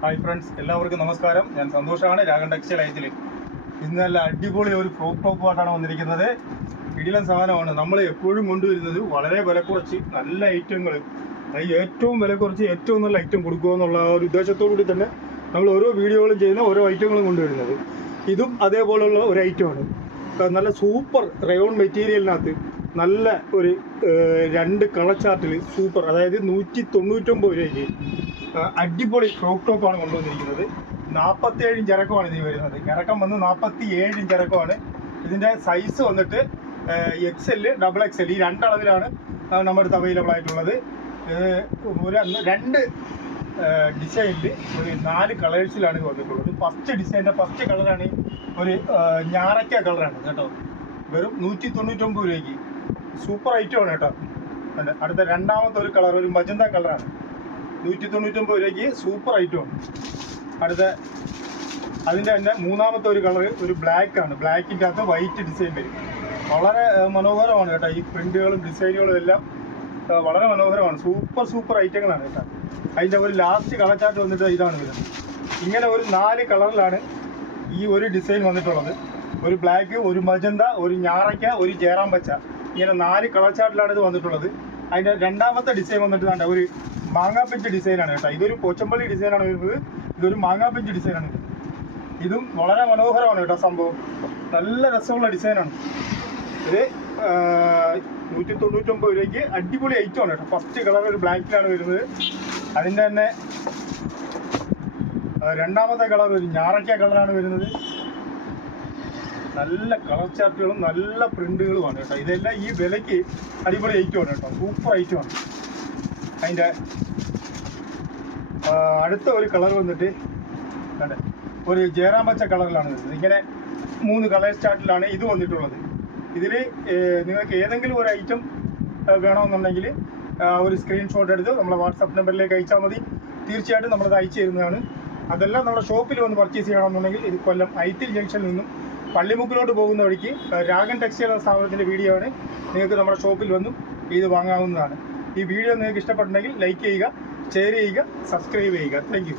Hi friends എല്ലാവർക്കും നമസ്കാരം. ഞാൻ സന്തോഷമാണ് രാഗൻ ടെക്സ്റ്റൈൽ ഐറ്റിൽ ഇന്ന് നല്ല അടിപൊളി ഒരു ക്രോപ്പ് ടോപ്പ് ആയിട്ടാണ് വന്നിരിക്കുന്നത്. ഇടിലൻ സാധനമാണ്. നമ്മൾ എപ്പോഴും കൊണ്ടുവരുന്നത് വളരെ വില കുറച്ച് നല്ല ഐറ്റങ്ങൾ ഏറ്റവും വില കുറച്ച് ഏറ്റവും നല്ല ഐറ്റം കൊടുക്കുക എന്നുള്ള ഒരു ഉദ്ദേശത്തോടു കൂടി തന്നെ നമ്മൾ ഓരോ വീഡിയോകളും ചെയ്യുന്ന ഓരോ ഐറ്റങ്ങളും കൊണ്ടുവരുന്നത്. ഇതും അതേപോലെയുള്ള ഒരു ഐറ്റമാണ് നല്ല സൂപ്പർ റയോൺ മെറ്റീരിയലിനകത്ത് നല്ല ഒരു രണ്ട് കളർ ചാർട്ടിൽ സൂപ്പർ അതായത് നൂറ്റി തൊണ്ണൂറ്റൊമ്പത് രൂപയ്ക്ക് അടിപൊളി ക്രോപ്പ് ടോപ്പാണ് കൊണ്ടുവന്നിരിക്കുന്നത്. നാൽപ്പത്തി ഏഴ് ഇഞ്ച് ഇതിന് വരുന്നത്. ഇറക്കം വന്ന് നാൽപ്പത്തി ഏഴ് ഇഞ്ച് ഇതിന്റെ സൈസ് വന്നിട്ട് X L double X L ഈ രണ്ടളവിലാണ് നമ്മുടെ അടുത്ത് അവൈലബിൾ ആയിട്ടുള്ളത്. ഒരു രണ്ട് ഡിസൈനിൽ ഒരു നാല് കളേഴ്സിലാണ് വന്നിട്ടുള്ളത്. ഫസ്റ്റ് ഡിസൈന്റെ ഫസ്റ്റ് കളറാണ് ഒരു ഞാറയ്ക്ക കളറാണ് കേട്ടോ. വെറും നൂറ്റി തൊണ്ണൂറ്റൊമ്പത് രൂപയ്ക്ക് സൂപ്പർ ഐറ്റമാണ് കേട്ടോ. അടുത്ത രണ്ടാമത്തെ ഒരു കളർ ഒരു മജന്ത കളറാണ് നൂറ്റി തൊണ്ണൂറ്റൊമ്പത് രൂപയ്ക്ക് സൂപ്പർ ഐറ്റമാണ് അടുത്ത അതിന്റെ തന്നെ മൂന്നാമത്തെ ഒരു കളർ ഒരു ബ്ലാക്ക് ആണ്. ബ്ലാക്കിന്റെ അകത്ത് വൈറ്റ് ഡിസൈൻ വരും. വളരെ മനോഹരമാണ് കേട്ടോ. ഈ പ്രിന്റുകളും ഡിസൈനുകളും എല്ലാം വളരെ മനോഹരമാണ്. സൂപ്പർ സൂപ്പർ ഐറ്റങ്ങളാണ് കേട്ടോ. അതിന്റെ ഒരു ലാസ്റ്റ് കളർ ചാർട്ട് വന്നിട്ട് ഇതാണ് വരുന്നത്. ഇങ്ങനെ ഒരു നാല് കളറിലാണ് ഈ ഒരു ഡിസൈൻ വന്നിട്ടുള്ളത്. ഒരു ബ്ലാക്ക് ഒരു മജന്ത ഒരു ഞാറയ്ക്ക ഒരു ജയറാം പച്ച. ഇങ്ങനെ നാല് കളർ ചാർട്ടിലാണ് ഇത് വന്നിട്ടുള്ളത്. അതിന്റെ രണ്ടാമത്തെ ഡിസൈൻ വന്നിട്ട് വേണ്ട ഒരു മാങ്ങാപ്പിഞ്ച് ഡിസൈനാണ് കേട്ടോ. ഇതൊരു പോച്ചമ്പള്ളി ഡിസൈനാണ് വരുന്നത്. ഇതൊരു മാങ്ങാപ്പിഞ്ച് ഡിസൈനാണ് ഇതും വളരെ മനോഹരമാണ് കേട്ടോ സംഭവം. നല്ല രസമുള്ള ഡിസൈനാണ് ഇത് നൂറ്റി തൊണ്ണൂറ്റൊമ്പത് രൂപയ്ക്ക് അടിപൊളി ഐറ്റം ആണ് കേട്ടോ. ഫസ്റ്റ് കളർ ഒരു ബ്ലാക്കിലാണ് വരുന്നത്. അതിന്റെ തന്നെ രണ്ടാമത്തെ കളർ ഒരു ഞാറക്ക കളറാണ് വരുന്നത്. നല്ല കളർ ചാർട്ടുകളും നല്ല പ്രിന്റുകളുമാണ് കേട്ടോ. ഇതെല്ലാം ഈ വിലയ്ക്ക് അടിപൊളി ഐറ്റമാണ് കേട്ടോ. സൂപ്പർ ഐറ്റമാണ് അതിന്റെ അടുത്ത ഒരു കളർ വന്നിട്ട് കണ്ടേ? ഒരു ജയറാമച്ച കളറിലാണ് വരുന്നത്. ഇങ്ങനെ മൂന്ന് കളർ ചാർട്ടിലാണ് ഇത് വന്നിട്ടുള്ളത്. ഇതിൽ നിങ്ങൾക്ക് ഏതെങ്കിലും ഒരു ഐറ്റം വേണമെന്നുണ്ടെങ്കിൽ ഒരു സ്ക്രീൻഷോട്ട് എടുത്ത് നമ്മളെ വാട്സപ്പ് നമ്പറിലേക്ക് അയച്ചാൽ മതി. തീർച്ചയായിട്ടും നമ്മളത് അയച്ചു തരുന്നതാണ്. അതെല്ലാം നമ്മുടെ ഷോപ്പിൽ വന്ന് പർച്ചേസ് ചെയ്യണമെന്നുണ്ടെങ്കിൽ ഇത് കൊല്ലം ഐത്തിൽ ജംഗ്ഷനിൽ നിന്നും പള്ളിമുക്കിലോട്ട് പോകുന്ന വഴിക്ക് രാഗൻ ടെക്സ്റ്റൈൽ എന്ന സ്ഥാപനത്തിന്റെ വീഡിയോ ആണ്. നിങ്ങൾക്ക് നമ്മുടെ ഷോപ്പിൽ വന്നു ഇത് വാങ്ങാവുന്നതാണ്. ഈ വീഡിയോ നിങ്ങൾക്ക് ഇഷ്ടപ്പെട്ടുണ്ടെങ്കിൽ ലൈക്ക് ചെയ്യുക ഷെയർ ചെയ്യുക സബ്സ്ക്രൈബ് ചെയ്യുക. താങ്ക്